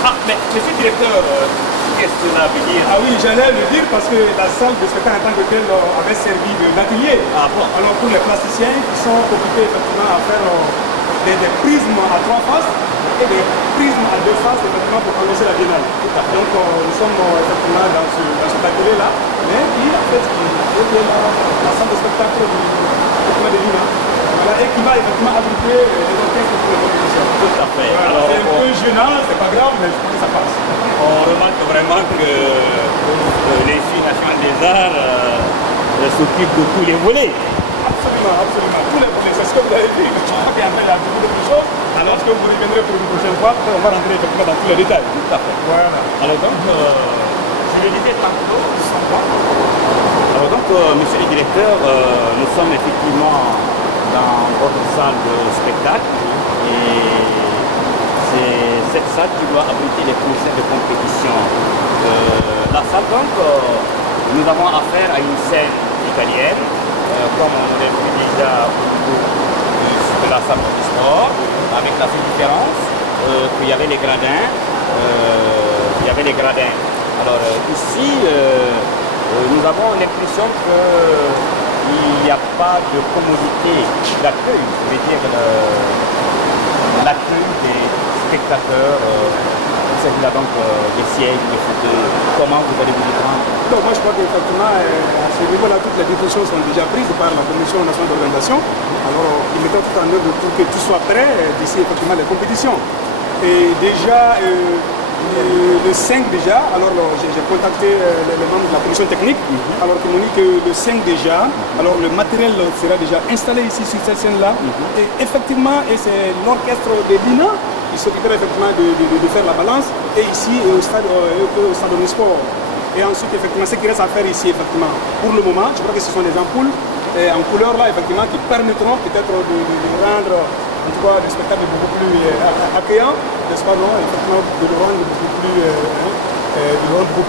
Ah, mais monsieur le directeur, qu'est-ce que cela veut dire? Ah oui, j'allais le dire parce que la salle de spectacle en tant que telle avait servi d'atelier. Ah bon? Alors pour les plasticiens qui sont occupés effectivement à faire des prismes à 3 faces et des prismes à 2 faces effectivement pour annoncer la biennale. Donc nous sommes effectivement dans cet atelier-là, mais qui en fait qui est la salle de spectacle de l'INA. Voilà, et qui va effectivement abriter les orchestres pour les compétitions. Tout à fait. Voilà, Alors, c'est un peu gênant, c'est pas grave, mais je pense que ça passe. on remarque vraiment que l'Institut national des arts s'occupe de tous les volets. Absolument, absolument. Tous les volets, c'est ce que vous avez dit. Je crois qu'il y a beaucoup de choses. Alors que vous reviendrez pour une prochaine fois, on va rentrer effectivement dans tous les détails. Tout à fait. Voilà. Alors donc, je le disais tantôt, alors donc, monsieur le directeur, nous sommes effectivement dans votre salle de spectacle et c'est cette salle qui doit abriter les concerts de compétition. La salle donc, nous avons affaire à une scène italienne, comme on l'a vu déjà au niveau de la salle de sport, avec la seule différence qu'il y avait les gradins. Alors ici, nous avons l'impression qu'il n'y a pas de commodité d'accueil, je veux dire l'accueil des spectateurs. Il s'agit là donc des sièges, des fauteuils. Comment vous allez vous y prendre? Donc moi je crois qu'effectivement à ce niveau-là, toutes les dispositions sont déjà prises par la Commission nationale d'organisation. Alors ils mettent tout en œuvre pour que tout soit prêt d'ici effectivement les compétitions. Et déjà le 5 déjà, alors j'ai contacté les membres de la commission technique, alors qu'ils m'ont dit que le 5 déjà, alors le matériel sera déjà installé ici sur cette scène-là. Et effectivement, c'est l'orchestre de l'INA qui s'occupera effectivement de faire la balance, et ici au stade de sport. Et ensuite, effectivement, ce qui reste à faire ici, effectivement, pour le moment, je crois que ce sont des ampoules en couleur là, effectivement, qui permettront peut-être de rendre en tout cas le spectacle beaucoup plus accueillant, n'est-ce pas, non? Effectivement, de le rendre beaucoup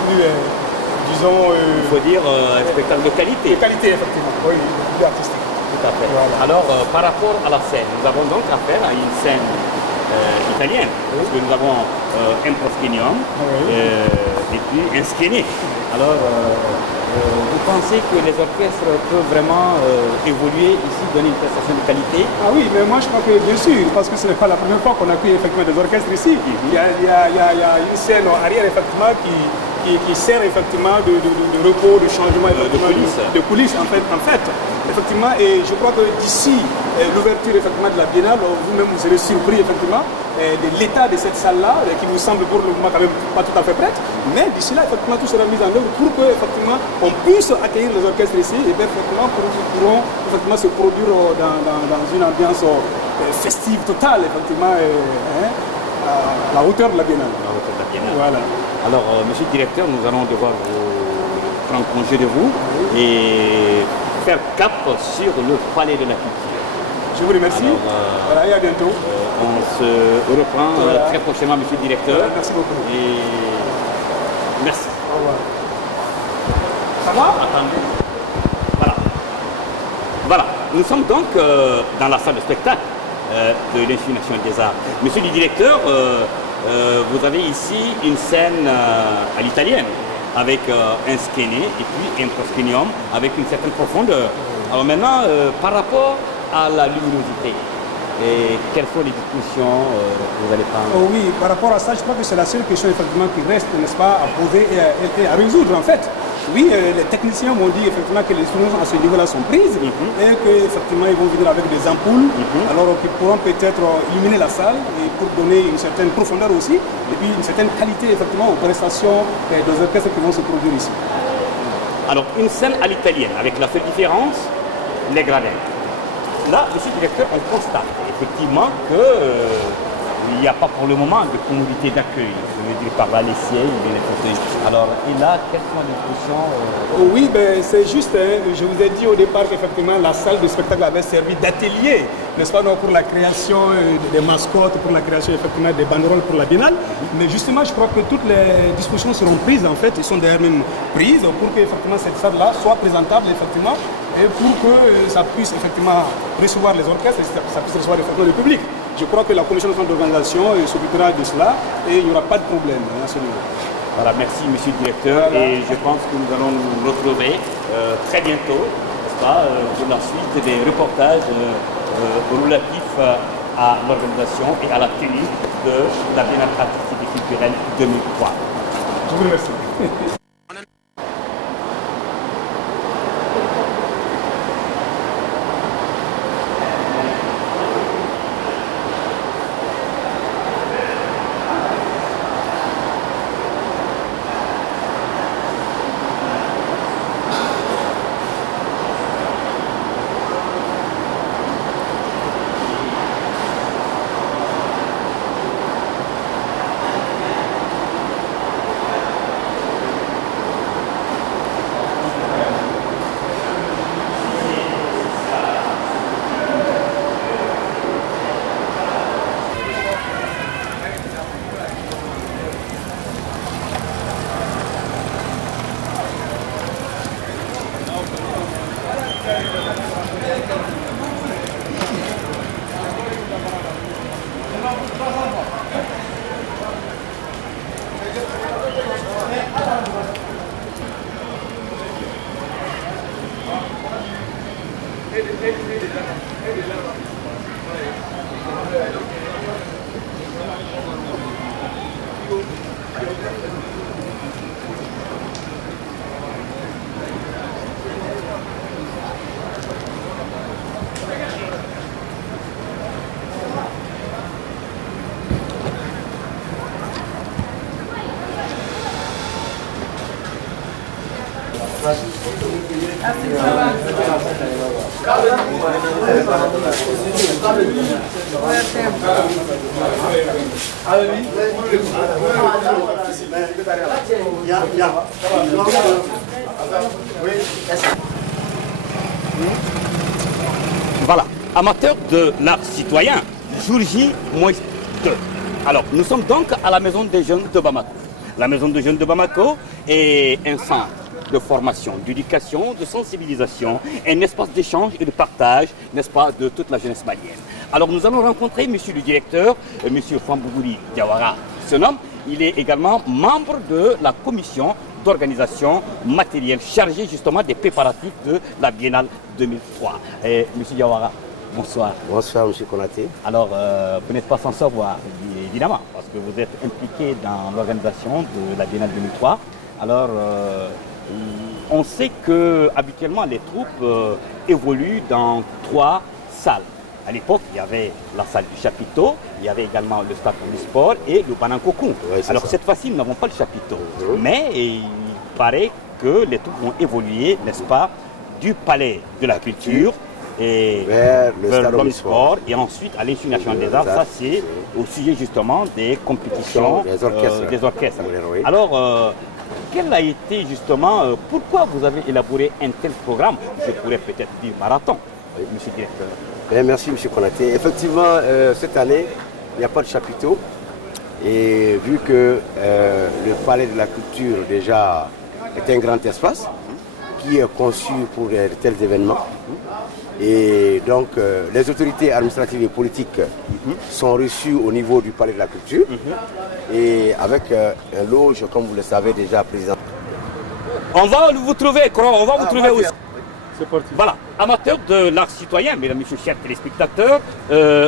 plus, disons... Il faut dire un spectacle de qualité. De qualité, effectivement, oui, beaucoup plus artistique. Tout à fait. Voilà. Alors, par rapport à la scène, nous avons donc affaire à une scène italienne, parce que nous avons un proscenium et puis un skéné. Alors, vous pensez que les orchestres peuvent vraiment évoluer ici, donner une prestation de qualité? Ah oui, mais moi je crois que bien sûr, parce que ce n'est pas la première fois qu'on accueille effectivement des orchestres ici. Il y a une scène arrière effectivement qui sert effectivement de repos, de changement, de coulisses en fait. Effectivement, et je crois que d'ici l'ouverture effectivement de la biennale, vous-même vous serez surpris effectivement de l'état de cette salle-là, qui vous semble pour le moment quand même pas tout à fait prête, mais d'ici là effectivement tout sera mis en œuvre pour que effectivement on puisse accueillir les orchestres ici et bien effectivement pourront effectivement se produire dans une ambiance festive totale effectivement à la hauteur de la biennale. À la hauteur de la biennale. Voilà. Alors, monsieur le directeur, nous allons devoir prendre congé de vous et faire cap sur le palais de la culture. Je vous remercie. Alors, voilà, et à bientôt. On se reprend très prochainement, monsieur le directeur. Merci beaucoup. Et merci. Au revoir. Ça va? Attendez. Voilà. Voilà. Nous sommes donc dans la salle de spectacle de l'Institut national des arts. Monsieur le directeur, vous avez ici une scène à l'italienne, avec un skéné et puis un proscenium avec une certaine profondeur. Alors maintenant, par rapport à la luminosité, et quelles sont les discussions que vous allez prendre? Oh oui, par rapport à ça, je crois que c'est la seule question effectivement qui reste, n'est-ce pas, à poser et à résoudre en fait. Oui, les techniciens m'ont dit effectivement que les solutions à ce niveau-là sont prises et qu'effectivement ils vont venir avec des ampoules alors qui pourront peut-être illuminer la salle et pour donner une certaine profondeur aussi et puis une certaine qualité effectivement aux prestations des orchestres qui vont se produire ici. Alors une scène à l'italienne avec la seule différence, les gradins. Là, monsieur le directeur, on constate effectivement qu'il n'y a pas pour le moment de commodité d'accueil. Je veux dire par là les sièges, les fauteuils. Alors, et là, quelles sont les discussions Oui, ben, c'est juste, je vous ai dit au départ qu'effectivement la salle de spectacle avait servi d'atelier, n'est-ce pas, pour la création des mascottes, pour la création effectivement des banderoles pour la biennale. Mais justement, je crois que toutes les dispositions seront prises, en fait, ils sont d'ailleurs même prises pour que effectivement cette salle-là soit présentable, effectivement, et pour que ça puisse effectivement recevoir les orchestres et ça puisse recevoir effectivement le public. je crois que la commission nationale d'organisation s'occupera de cela et il n'y aura pas de problème à ce niveau. Voilà, merci monsieur le directeur. Voilà. Et je pense que nous allons nous retrouver très bientôt, n'est-ce pas, pour la suite des reportages relatifs à l'organisation et à la tenue de la Biennale artistique et culturelle 2003. Je vous remercie. Voilà, amateurs de l'art citoyen, jour J-2. Alors, nous sommes donc à la Maison des Jeunes de Bamako. La Maison des Jeunes de Bamako est un centre de formation, d'éducation, de sensibilisation, un espace d'échange et de partage, n'est-ce pas, de toute la jeunesse malienne. Alors, nous allons rencontrer monsieur le directeur, monsieur Fambougouri Diawara. Ce homme, il est également membre de la commission d'organisation matérielle chargée justement des préparatifs de la Biennale 2003. Monsieur Diawara, bonsoir. Bonsoir, monsieur Konaté. Alors, vous n'êtes pas sans savoir, évidemment, parce que vous êtes impliqué dans l'organisation de la Biennale 2003. Alors, on sait que habituellement les troupes évoluent dans 3 salles. À l'époque, il y avait la salle du chapiteau, il y avait également le stade du sport et le Banankoku. Ouais, alors cette fois-ci, nous n'avons pas le chapiteau. Mais il paraît que les troupes vont évoluer, n'est-ce pas, du palais de la culture et vers le sport et ensuite à l'Institut national des arts. Ça, c'est au sujet justement des compétitions des orchestres. Oui. Alors, quel a été justement, pourquoi vous avez élaboré un tel programme? Je pourrais peut-être dire marathon, monsieur le directeur. Bien, merci, monsieur Konaté. Effectivement, cette année, il n'y a pas de chapiteau. Et vu que le palais de la culture déjà est un grand espace qui est conçu pour de tels événements, et donc les autorités administratives et politiques sont reçues au niveau du palais de la culture et avec un loge, comme vous le savez déjà, président. On va vous trouver, on va vous trouver aussi. Voilà, amateurs de l'art citoyen, mesdames et messieurs, chers téléspectateurs,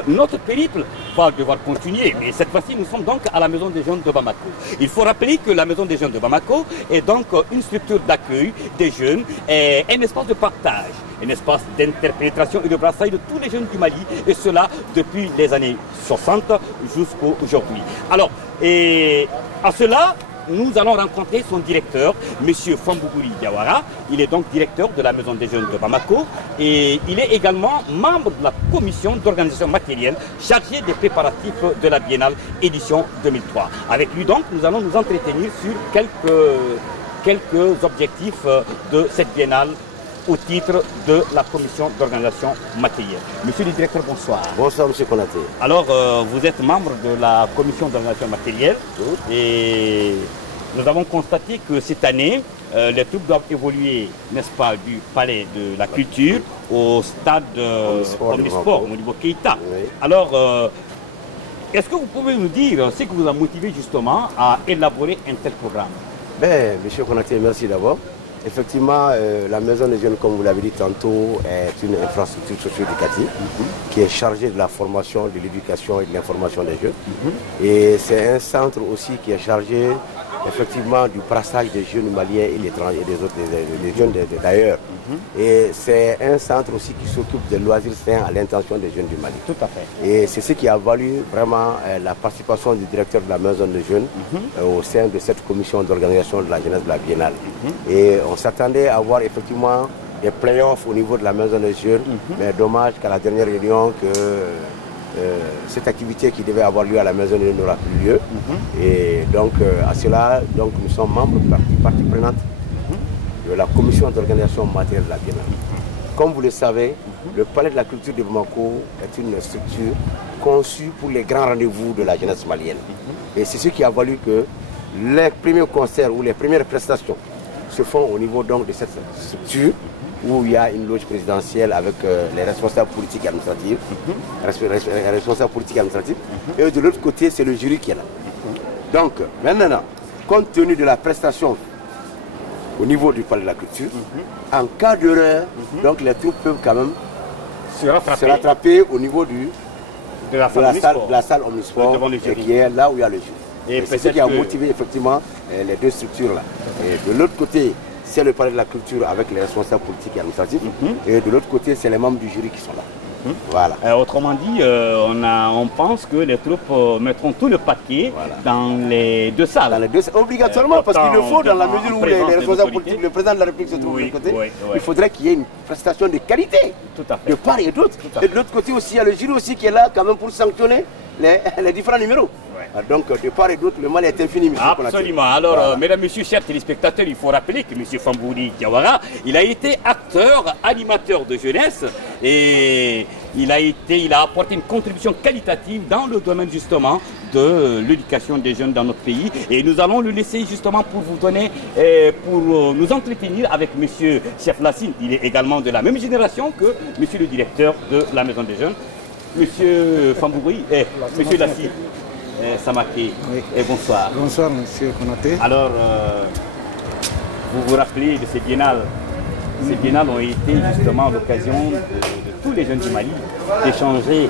notre périple va devoir continuer, mais cette fois-ci nous sommes donc à la Maison des Jeunes de Bamako. Il faut rappeler que la Maison des Jeunes de Bamako est donc une structure d'accueil des jeunes, et un espace de partage, un espace d'interpénétration et de brassage de tous les jeunes du Mali, et cela depuis les années 60 jusqu'à aujourd'hui. Alors, et à cela, nous allons rencontrer son directeur, M. Fambougouri Diawara. Il est donc directeur de la Maison des Jeunes de Bamako et il est également membre de la commission d'organisation matérielle chargée des préparatifs de la Biennale édition 2003. Avec lui donc, nous allons nous entretenir sur quelques objectifs de cette Biennale au titre de la commission d'organisation matérielle. Monsieur le directeur, bonsoir. Bonsoir, monsieur Konaté. Alors, vous êtes membre de la commission d'organisation matérielle et nous avons constaté que cette année, les troupes doivent évoluer, n'est-ce pas, du palais de la culture au stade Omnisport, au niveau Keïta. Oui. Alors, est-ce que vous pouvez nous dire ce qui vous a motivé justement à élaborer un tel programme? Ben, M. Konaté, merci d'abord. Effectivement, la Maison des Jeunes, comme vous l'avez dit tantôt, est une infrastructure socio-éducative qui est chargée de la formation, de l'éducation et de l'information des jeunes. Et c'est un centre aussi qui est chargé effectivement du brassage des jeunes maliens et l'étranger et des autres des jeunes d'ailleurs. Et c'est un centre aussi qui s'occupe des loisirs sains à l'intention des jeunes du Mali. Tout à fait. Et c'est ce qui a valu vraiment la participation du directeur de la Maison des Jeunes au sein de cette commission d'organisation de la jeunesse de la Biennale. Et on s'attendait à voir effectivement des playoffs au niveau de la Maison des Jeunes, mais dommage qu'à la dernière réunion que cette activité qui devait avoir lieu à la Maison des Jeunes n'aura plus lieu. Et donc à cela, donc, nous sommes membres partie prenante de la commission d'organisation matérielle de la Biennale. Comme vous le savez, le Palais de la Culture de Bamako est une structure conçue pour les grands rendez-vous de la jeunesse malienne. Et c'est ce qui a valu que les premiers concerts ou les premières prestations se font au niveau donc de cette structure où il y a une loge présidentielle avec les responsables politiques et administratifs, et de l'autre côté, c'est le jury qui est là. Donc, maintenant, compte tenu de la prestation au niveau du Palais de la Culture, en cas d'erreur, donc les troupes peuvent quand même se rattraper au niveau de la salle omnisport qui est là où il y a le jury. Et c'est ce qui a motivé effectivement les deux structures là. Et de l'autre côté, c'est le Palais de la Culture avec les responsables politiques et administratifs. Et de l'autre côté, c'est les membres du jury qui sont là. Voilà. Autrement dit, on pense que les troupes mettront tout le paquet dans les deux salles. Dans les deux, obligatoirement, parce qu'il le faut dans la mesure où les responsables politiques, le président de la République se trouve de côté. Il faudrait qu'il y ait une prestation de qualité de part et d'autre. Et de l'autre côté aussi, il y a le jury aussi qui est là quand même pour sanctionner les différents numéros. Donc, de part et d'autre, le mal est infini, M. Absolument. Alors, mesdames, messieurs, chers téléspectateurs, il faut rappeler que M. Fambouri Diawara, il a été acteur, animateur de jeunesse et il a apporté une contribution qualitative dans le domaine justement de l'éducation des jeunes dans notre pays. Et nous allons le laisser justement pour vous donner, pour nous entretenir avec M. Chef Lassine. Il est également de la même génération que M. le directeur de la Maison des Jeunes. M. Fambouri et M. Lassine. Samaké, et bonsoir. Bonsoir, monsieur Konaté. Alors, vous vous rappelez de ces biennales? Ces biennales ont été justement l'occasion de tous les jeunes du Mali d'échanger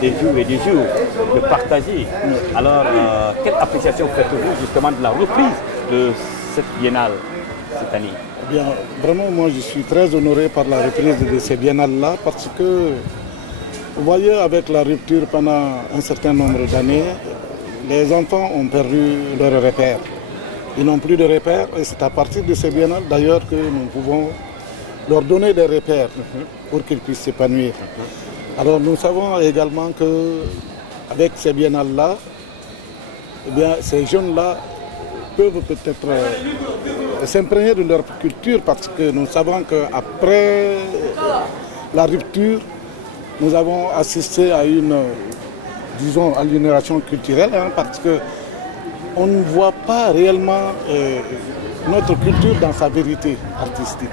des jours et des jours, de partager. Alors, quelle appréciation faites-vous justement de la reprise de cette biennale cette année? Eh bien, vraiment, moi je suis très honoré par la reprise de ces biennales-là parce que vous voyez, avec la rupture pendant un certain nombre d'années, les enfants ont perdu leurs repères. Ils n'ont plus de repères et c'est à partir de ces biennales d'ailleurs que nous pouvons leur donner des repères pour qu'ils puissent s'épanouir. Alors nous savons également qu'avec ces biennales-là, eh bien, ces jeunes-là peuvent peut-être s'imprégner de leur culture parce que nous savons qu'après la rupture, nous avons assisté à une, disons, aliénation culturelle parce qu'on ne voit pas réellement notre culture dans sa vérité artistique.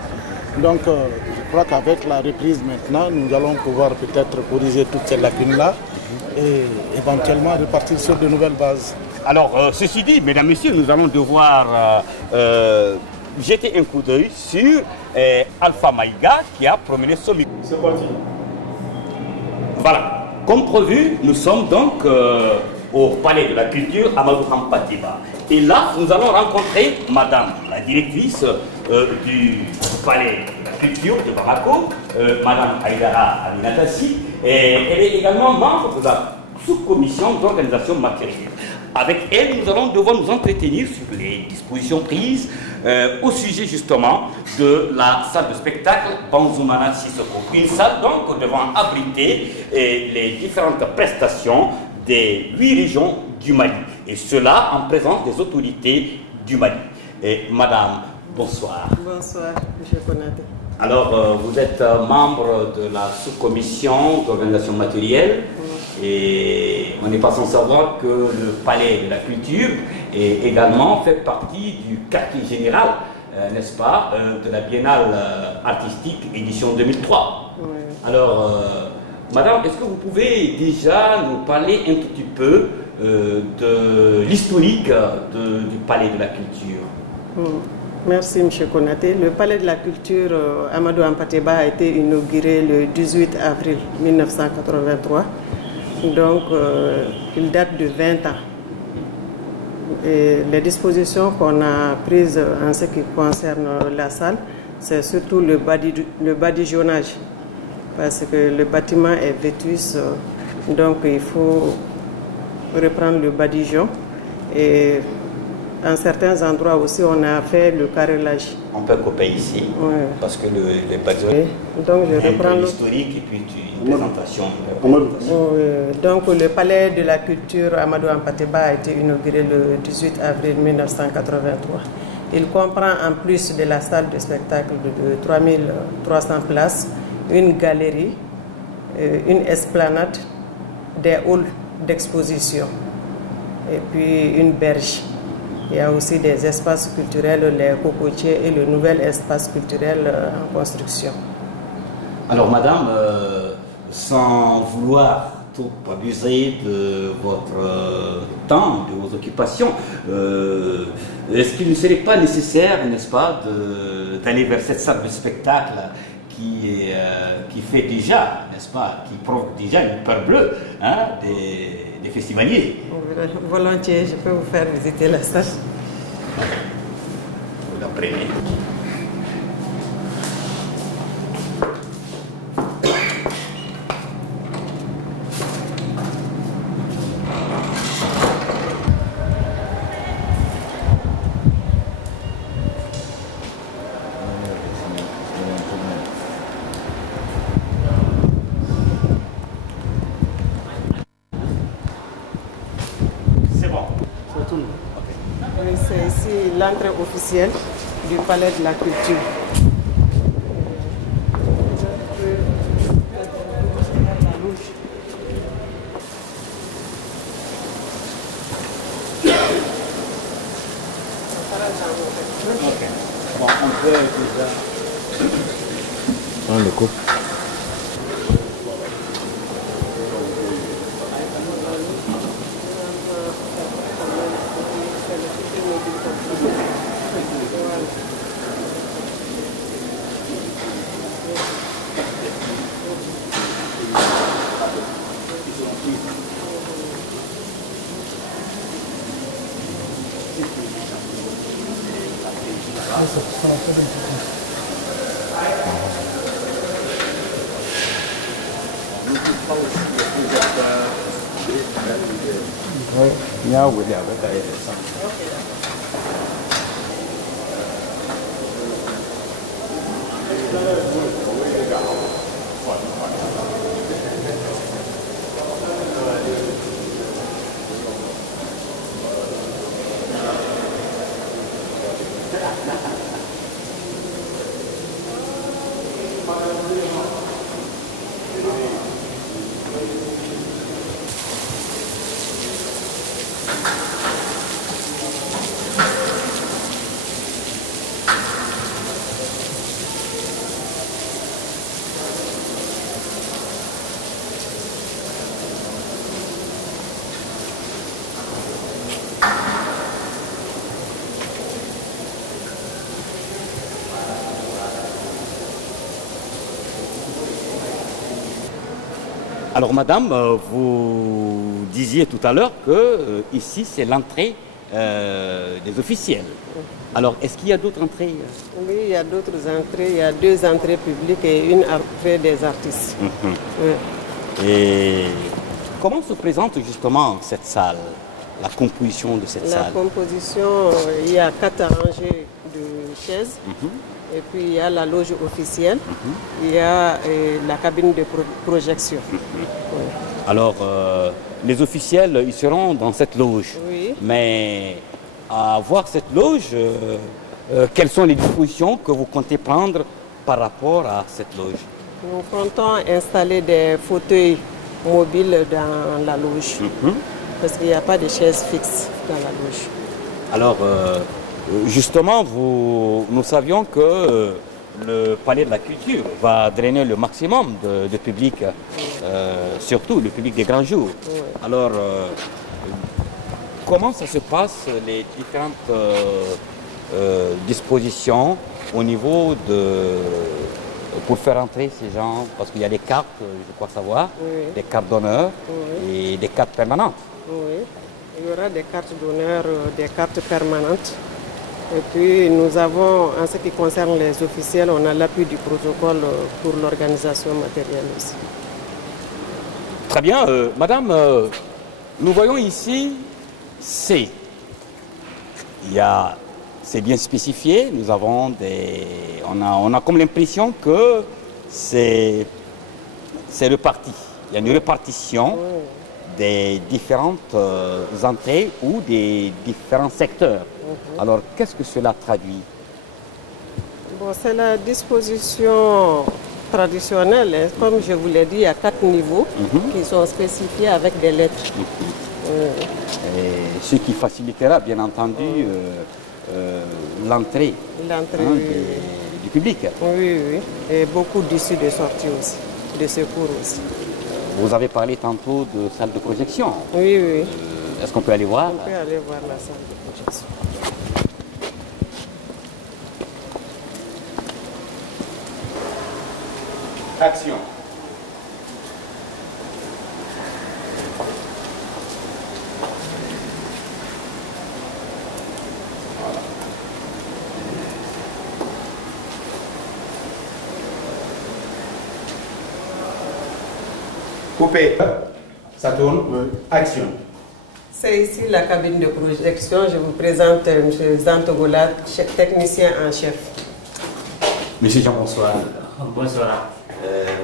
Donc, je crois qu'avec la reprise maintenant, nous allons pouvoir peut-être corriger toutes ces lacunes-là et éventuellement repartir sur de nouvelles bases. Alors, ceci dit, mesdames, messieurs, nous allons devoir jeter un coup d'œil sur Alpha Maïga qui a promené son micro. C'est parti. Voilà, comme prévu, nous sommes donc au Palais de la Culture à Amadou Hampatiba. Et là, nous allons rencontrer Madame la directrice du Palais de la Culture de Bamako, Madame Aïdara Aminatassi, et elle est également membre de la sous-commission d'organisation matérielle. Avec elle, nous allons devoir nous entretenir sur les dispositions prises au sujet justement de la salle de spectacle Banzoumana Sissoko. Une salle donc devant abriter les différentes prestations des 8 régions du Mali. Et cela en présence des autorités du Mali. Et Madame, bonsoir. Bonsoir, M. Konaté. Alors, vous êtes membre de la sous-commission d'organisation matérielle. Et on n'est pas sans savoir que le Palais de la Culture est également fait partie du quartier général, n'est-ce pas, de la Biennale artistique édition 2003. Oui. Alors, Madame, est-ce que vous pouvez déjà nous parler un tout petit peu de l'historique du Palais de la Culture? Merci M. Konaté. Le Palais de la Culture Amadou Hampâté-Bâ a été inauguré le 18 avril 1983. Donc, il date de 20 ans. Et les dispositions qu'on a prises en ce qui concerne la salle, c'est surtout le badigeonnage. Parce que le bâtiment est vétuste, donc il faut reprendre le badigeon. Et en certains endroits aussi, on a fait le carrelage. On peut couper ici, parce que les badigeons, donc je reprends l'historique et puis une présentation. Donc le Palais de la Culture Amadou Hampâté-Bâ a été inauguré le 18 avril 1983. Il comprend en plus de la salle de spectacle de 3300 places, une galerie, une esplanade, des halls d'exposition et puis une berge. Il y a aussi des espaces culturels, les cocotiers et le nouvel espace culturel en construction. Alors madame, sans vouloir trop abuser de votre temps, de vos occupations, est-ce qu'il ne serait pas nécessaire, n'est-ce pas, d'aller vers cette salle de spectacle qui fait déjà, n'est-ce pas, qui provoque déjà une peur bleue des festivaliers? Volontiers, je peux vous faire visiter la salle. Vous la prenez. C'est ici l'entrée officielle du Palais de la Culture. Bon, on peut déjà On le coupe. Alors madame, vous disiez tout à l'heure que ici c'est l'entrée des officiels. Alors est-ce qu'il y a d'autres entrées? Oui, il y a d'autres entrées. Il y a 2 entrées publiques et une entrée des artistes. Et comment se présente justement cette salle, la composition de cette salle? La composition, il y a 4 rangées de chaises. Et puis il y a la loge officielle, il y a la cabine de projection. Alors, les officiels, ils seront dans cette loge. Oui. Mais à voir cette loge, quelles sont les dispositions que vous comptez prendre par rapport à cette loge? Nous comptons installer des fauteuils mobiles dans la loge, parce qu'il n'y a pas de chaises fixes dans la loge. Alors, justement, nous savions que le palais de la culture va drainer le maximum de public, surtout le public des grands jours. Alors, comment ça se passe, les différentes dispositions au niveau pour faire entrer ces gens? Parce qu'il y a des cartes, je crois savoir, des cartes d'honneur et des cartes permanentes. Oui, il y aura des cartes d'honneur, des cartes permanentes. Et puis nous avons, en ce qui concerne les officiels, on a l'appui du protocole pour l'organisation matérielle aussi. Très bien. Madame, nous voyons ici C. C'est bien spécifié. Nous avons on a comme l'impression que c'est reparti. Il y a une répartition des différentes entrées ou des différents secteurs. Alors, qu'est-ce que cela traduit? Bon, c'est la disposition traditionnelle. Hein. Comme je vous l'ai dit, il y a 4 niveaux qui sont spécifiés avec des lettres. Et ce qui facilitera, bien entendu, l'entrée du public. Oui, oui. Et beaucoup d'issues de sortie aussi, de secours aussi. Vous avez parlé tantôt de salle de projection. Oui, oui. Est-ce qu'on peut aller voir? On peut aller voir la salle de projection. Action. Coupé. Ça tourne. Oui. Action. C'est ici la cabine de projection. Je vous présente M. Zantogola, technicien en chef. Monsieur Jean, bonsoir. Bonsoir.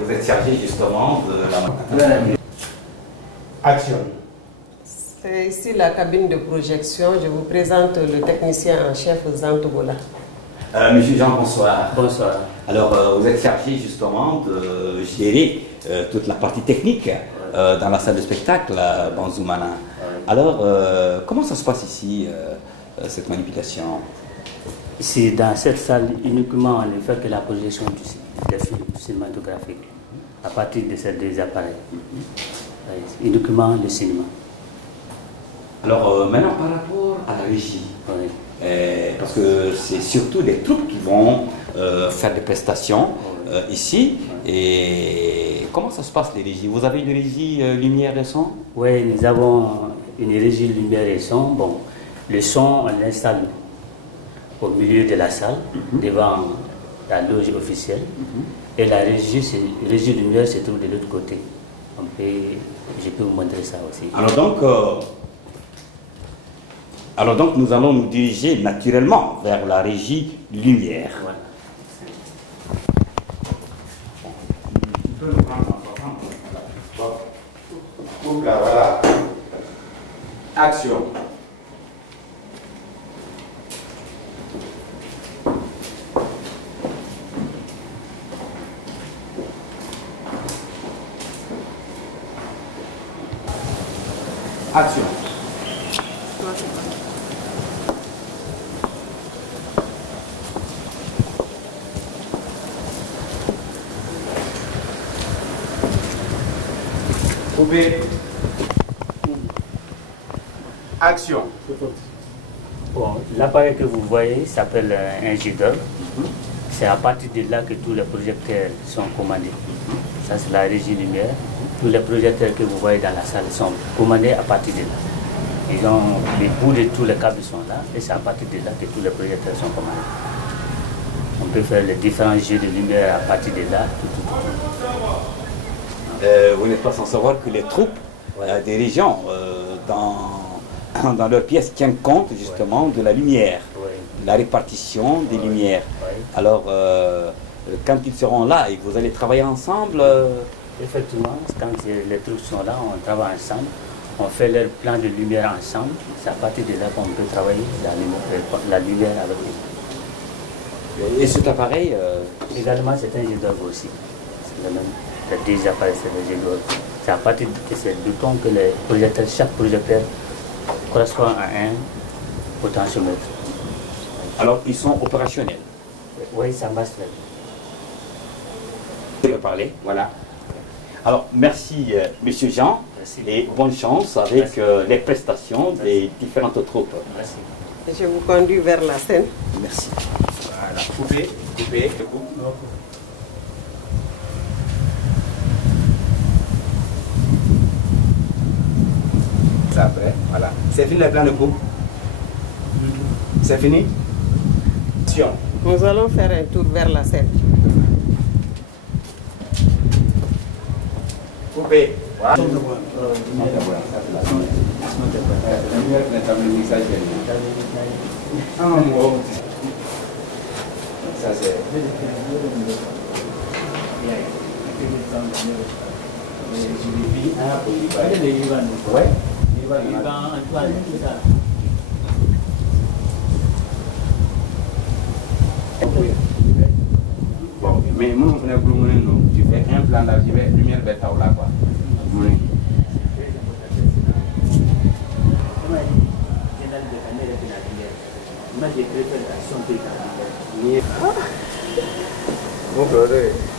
Vous êtes chargé justement de la... Action. C'est ici la cabine de projection. Je vous présente le technicien en chef Zantogola. Monsieur Jean, bonsoir. Bonsoir. Alors, vous êtes chargé justement de gérer toute la partie technique dans la salle de spectacle Banzoumana. Alors, comment ça se passe ici, cette manipulation? Ici, dans cette salle, uniquement, on ne fait que la projection des films cinématographiques à partir de ces deux appareils. Uniquement le cinéma. Alors, maintenant, par rapport à la régie, parce que c'est surtout les troupes qui vont faire des prestations ici. Et comment ça se passe, les régies? Vous avez une régie lumière et son? Oui, nous avons une régie lumière et son. Bon, le son, on l'installe au milieu de la salle, devant la loge officielle. Et la régie lumière se trouve de l'autre côté. Je peux vous montrer ça aussi. Alors donc, nous allons nous diriger naturellement vers la régie lumière. Voilà. Voilà. Action. Action. Coupé. Action. Bon, l'appareil que vous voyez s'appelle un G-Dog. C'est à partir de là que tous les projecteurs sont commandés. Ça, c'est la régie lumière. Tous les projecteurs que vous voyez dans la salle sont commandés à partir de là. Ils ont les bouts de tous les câbles sont là et c'est à partir de là que tous les projecteurs sont commandés. On peut faire les différents jeux de lumière à partir de là. Vous n'êtes pas sans savoir que les troupes des régions dans leurs pièces tiennent compte justement de la lumière, la répartition des lumières. Alors, quand ils seront là et que vous allez travailler ensemble... Effectivement, quand les troupes sont là, on travaille ensemble, on fait leur plan de lumière ensemble. C'est à partir de là qu'on peut travailler la lumière avec eux. Et cet appareil également, c'est un G-Dog aussi. C'est le même. Les deux appareils, c'est le G-Dog. C'est à partir de ces boutons que les projecteurs, chaque projecteur correspond à un potentiomètre. Alors, ils sont opérationnels? Oui, ça marche très parler. Voilà. Alors, merci, Monsieur Jean, Merci. et bonne chance avec les prestations des différentes troupes. Merci. Je vous conduis vers la scène. Merci. Voilà. Coupez, coupez, coupe. Ça après, voilà. C'est fini le plan de coupe? C'est fini? Action. Nous allons faire un tour vers la scène. Coupez. Voilà. Ça c'est. Ouais. Bon, mais moi, tu fais un plan d'argivette, lumière bête là quoi.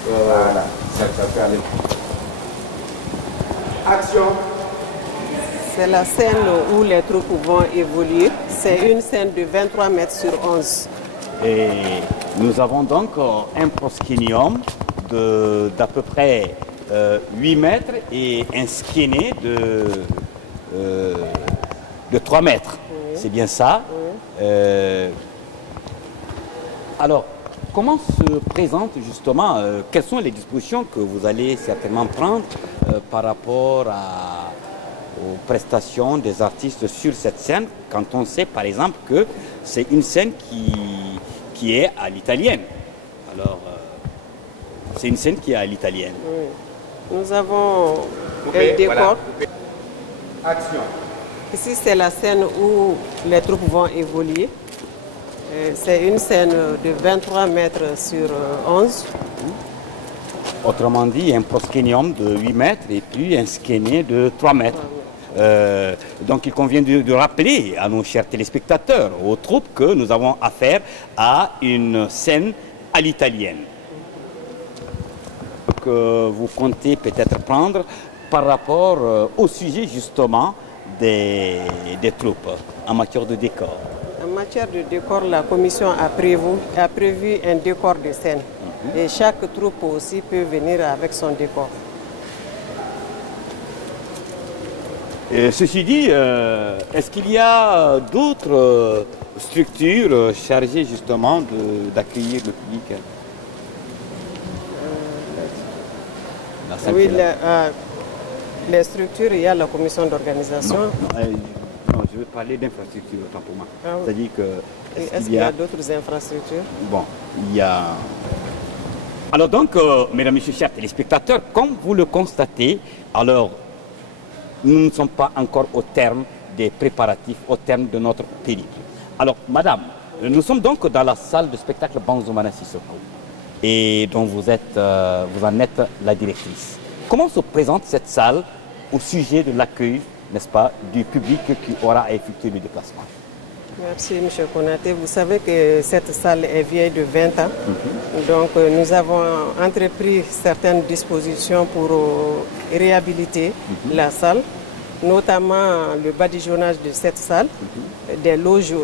Voilà, ça fait aller. Action. C'est la scène où les troupes vont évoluer. C'est une scène de 23 mètres sur 11. Et nous avons donc un proscenium d'à peu près 8 mètres et un skéné de 3 mètres. Oui. C'est bien ça. Oui. Alors, comment se présente justement, quelles sont les dispositions que vous allez certainement prendre par rapport aux prestations des artistes sur cette scène, quand on sait par exemple que c'est une scène qui est à l'italienne. Alors, c'est une scène qui est à l'italienne. Oui. Nous avons un décor. Voilà. Action. Ici, c'est la scène où les troupes vont évoluer. C'est une scène de 23 mètres sur 11. Autrement dit, un proscenium de 8 mètres et puis un skéné de 3 mètres. Donc il convient de rappeler à nos chers téléspectateurs, aux troupes, que nous avons affaire à une scène à l'italienne. Que vous comptez peut-être prendre par rapport au sujet justement des troupes en matière de décor. En matière de décor, la commission a prévu un décor de scène. Et chaque troupe aussi peut venir avec son décor. Ceci dit, est-ce qu'il y a d'autres structures chargées justement d'accueillir le public? Oui, les structures, il y a la commission d'organisation. Non, je veux parler d'infrastructures, autant pour moi. Ah oui. C'est-à-dire que... Est-ce qu'il y a d'autres infrastructures? Bon, il y a... Alors donc, mesdames et messieurs, chers téléspectateurs, comme vous le constatez, alors nous ne sommes pas encore au terme des préparatifs, au terme de notre périple. Alors, madame, nous sommes donc dans la salle de spectacle Banzoumana Sissoko, et dont vous en êtes la directrice. Comment se présente cette salle au sujet de l'accueil, n'est-ce pas, du public qui aura effectué le déplacement? Merci, M. Konaté. Vous savez que cette salle est vieille de 20 ans. Donc, nous avons entrepris certaines dispositions pour réhabiliter la salle, notamment le badigeonnage de cette salle, des loges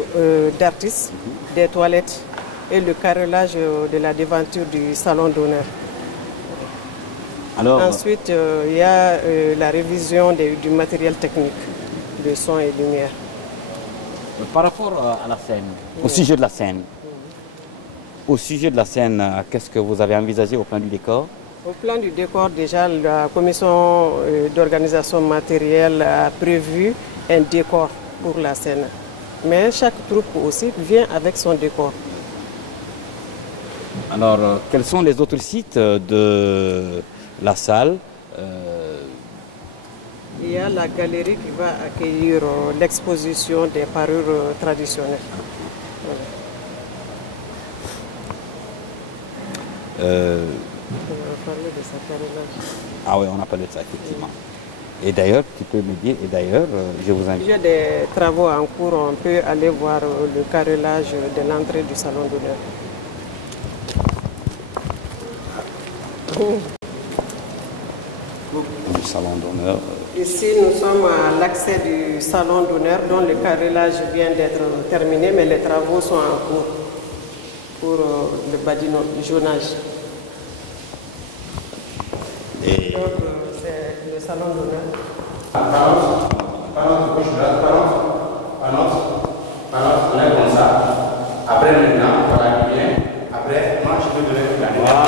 d'artistes, des toilettes et le carrelage de la devanture du salon d'honneur. Ensuite, il y a la révision du matériel technique, de son et lumière. Par rapport à la scène, au sujet de la scène, qu'est-ce que vous avez envisagé au plan du décor? Au plan du décor, déjà, la commission d'organisation matérielle a prévu un décor pour la scène. Mais chaque troupe aussi vient avec son décor. Alors, quels sont les autres sites de la salle? Il y a la galerie qui va accueillir l'exposition des parures traditionnelles. On a parlé de ça carrelage. Ah oui, on a parlé de ça, effectivement. Et d'ailleurs, tu peux me dire, je vous invite. Il y a des travaux en cours, on peut aller voir le carrelage de l'entrée du salon d'honneur. du salon d'honneur. Ici, nous sommes à l'accès du salon d'honneur dont le carrelage vient d'être terminé, mais les travaux sont en cours pour le badigeonnage. Et Donc, c'est le salon d'honneur. Balance, on est comme ça. Après maintenant, voilà bien. Après, moi je peux donner la voilà.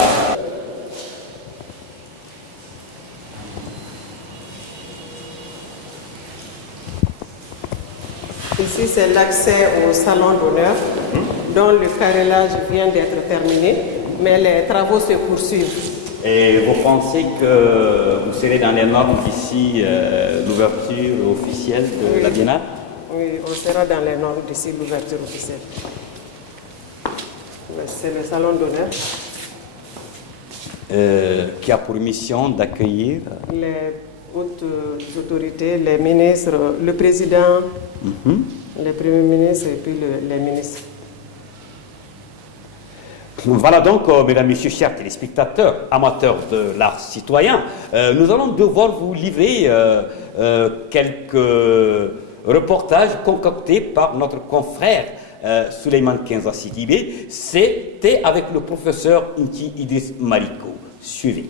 Ici, c'est l'accès au salon d'honneur, dont le carrelage vient d'être terminé, mais les travaux se poursuivent. Et vous pensez que vous serez dans les normes d'ici l'ouverture officielle de la Biennale? Oui, on sera dans les normes d'ici l'ouverture officielle. C'est le salon d'honneur. Qui a pour mission d'accueillir Les hautes autorités, les ministres, le président, les premiers ministres et puis les ministres. Voilà donc, mesdames, messieurs, chers téléspectateurs, amateurs de l'art citoyen, nous allons devoir vous livrer quelques reportages concoctés par notre confrère Souleymane Kenza Sidibé. C'était avec le professeur Nti Idriss Mariko. Suivez.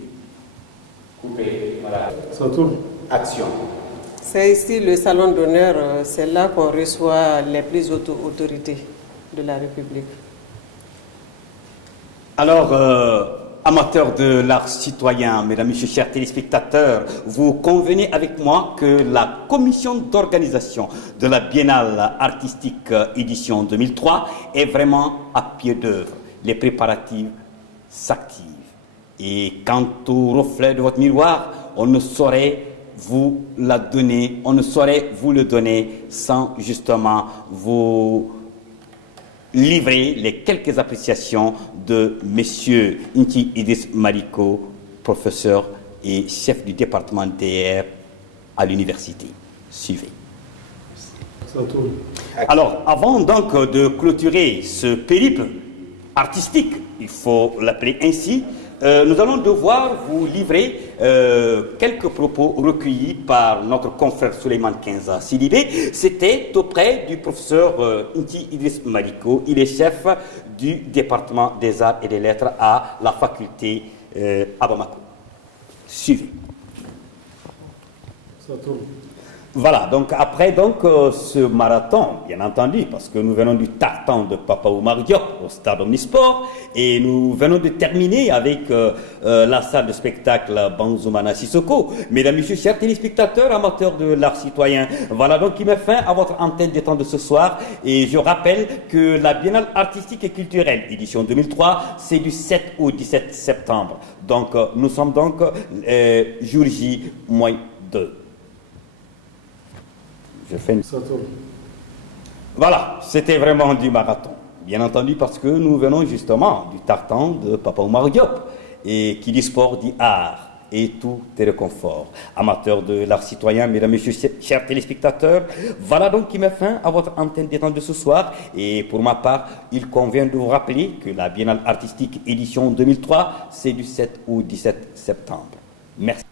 Coupez, voilà. Ça tourne. Action. C'est ici le salon d'honneur, c'est là qu'on reçoit les plus hautes autorités de la République. Alors, amateurs de l'art citoyen, mesdames, messieurs, chers téléspectateurs, vous convenez avec moi que la commission d'organisation de la Biennale artistique édition 2003 est vraiment à pied d'œuvre. Les préparatifs s'activent. Et quant au reflet de votre miroir, on ne saurait vous la donner, on ne saurait vous le donner sans justement vous livrer les quelques appréciations de M. Nti Idriss Mariko, professeur et chef du département DR à l'université. Suivez. Alors, avant donc de clôturer ce périple artistique, il faut l'appeler ainsi, nous allons devoir vous livrer quelques propos recueillis par notre confrère Souleymane Kenza Sidibé. C'était auprès du professeur Nti Idriss Mariko. Il est chef du département des arts et des lettres à la faculté à Bamako. Suivez. Voilà, donc après ce marathon, bien entendu, parce que nous venons du tartan de Papa Oumar Diop au stade Omnisport, et nous venons de terminer avec la salle de spectacle Banzoumana Sissoko. Mesdames, messieurs, chers téléspectateurs, amateurs de l'art citoyen, voilà donc qui met fin à votre antenne des temps de ce soir, et je rappelle que la Biennale artistique et culturelle édition 2003, c'est du 7 au 17 septembre. Donc nous sommes donc jour J moins 2. Je fais une... Voilà, c'était vraiment du marathon. Bien entendu, parce que nous venons justement du tartan de Papa Oumar Diop. Et qui dit sport dit art. Et tout est le confort. Amateurs de l'art citoyen, mesdames, messieurs, chers téléspectateurs, voilà donc qui met fin à votre antenne des temps de ce soir. Et pour ma part, il convient de vous rappeler que la Biennale artistique édition 2003, c'est du 7 au 17 septembre. Merci.